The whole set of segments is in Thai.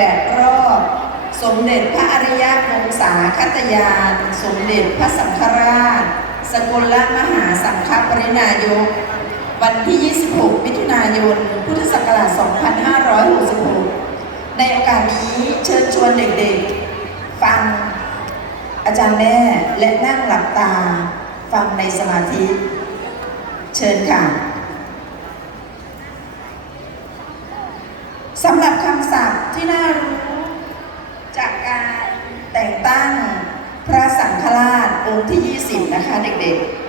8 รอบ สมเด็จพระอริยวงศาคตยาน สมเด็จพระสังฆราช สกลมหาสังฆปรินายก วันที่ 26 มิถุนายน พุทธศักราช 2566 ในโอกาสนี้เชิญชวนเด็กๆ ฟังอาจารย์แม่และนั่งหลับตา ฟังในสมาธิ เชิญค่ะสำหรับำศัพท์ที่น่ารู้ จากการแต่งตั้งพระสังฆราชองค์ที่ 20 นะคะเด็กๆ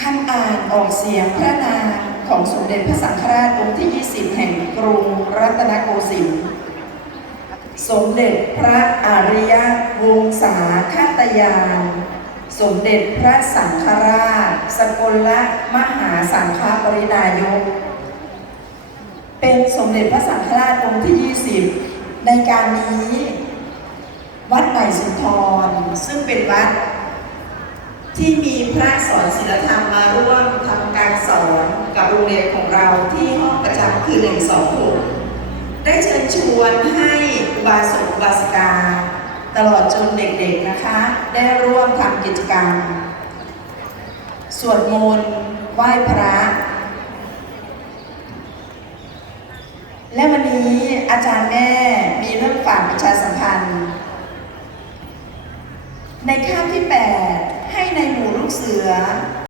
คำอ่านออกเสียงพระนามของสมเด็จพระสังฆราชองค์ที่ 20 แห่งกรุงรัตนโกสินทร์สมเด็จพระอริยวงศาคตยาน สมเด็จพระสังฆราช สกลมหาสังฆปรินายก เป็นสมเด็จพระสังฆราชองค์ที่ 20 ในการนี้ วัดใหม่สุนทร ซึ่งเป็นวัด ที่มีพระสอนศิลธรรมมาร่วมทำการสอนกับโรงเรียนของเราที่ห้องประจำคือ 126 ได้เชิญชวนให้บาสกอุบาสกา ตลอดจนเด็กๆนะคะ ได้ร่วมทำกิจกรรมสวดมนต์ไหว้พระ และวันนี้อาจารย์แม่มีเรื่องฝากประชาสัมพันธ์ ในข้ามที่ 8 ให้ในหมู่ลูกเสือ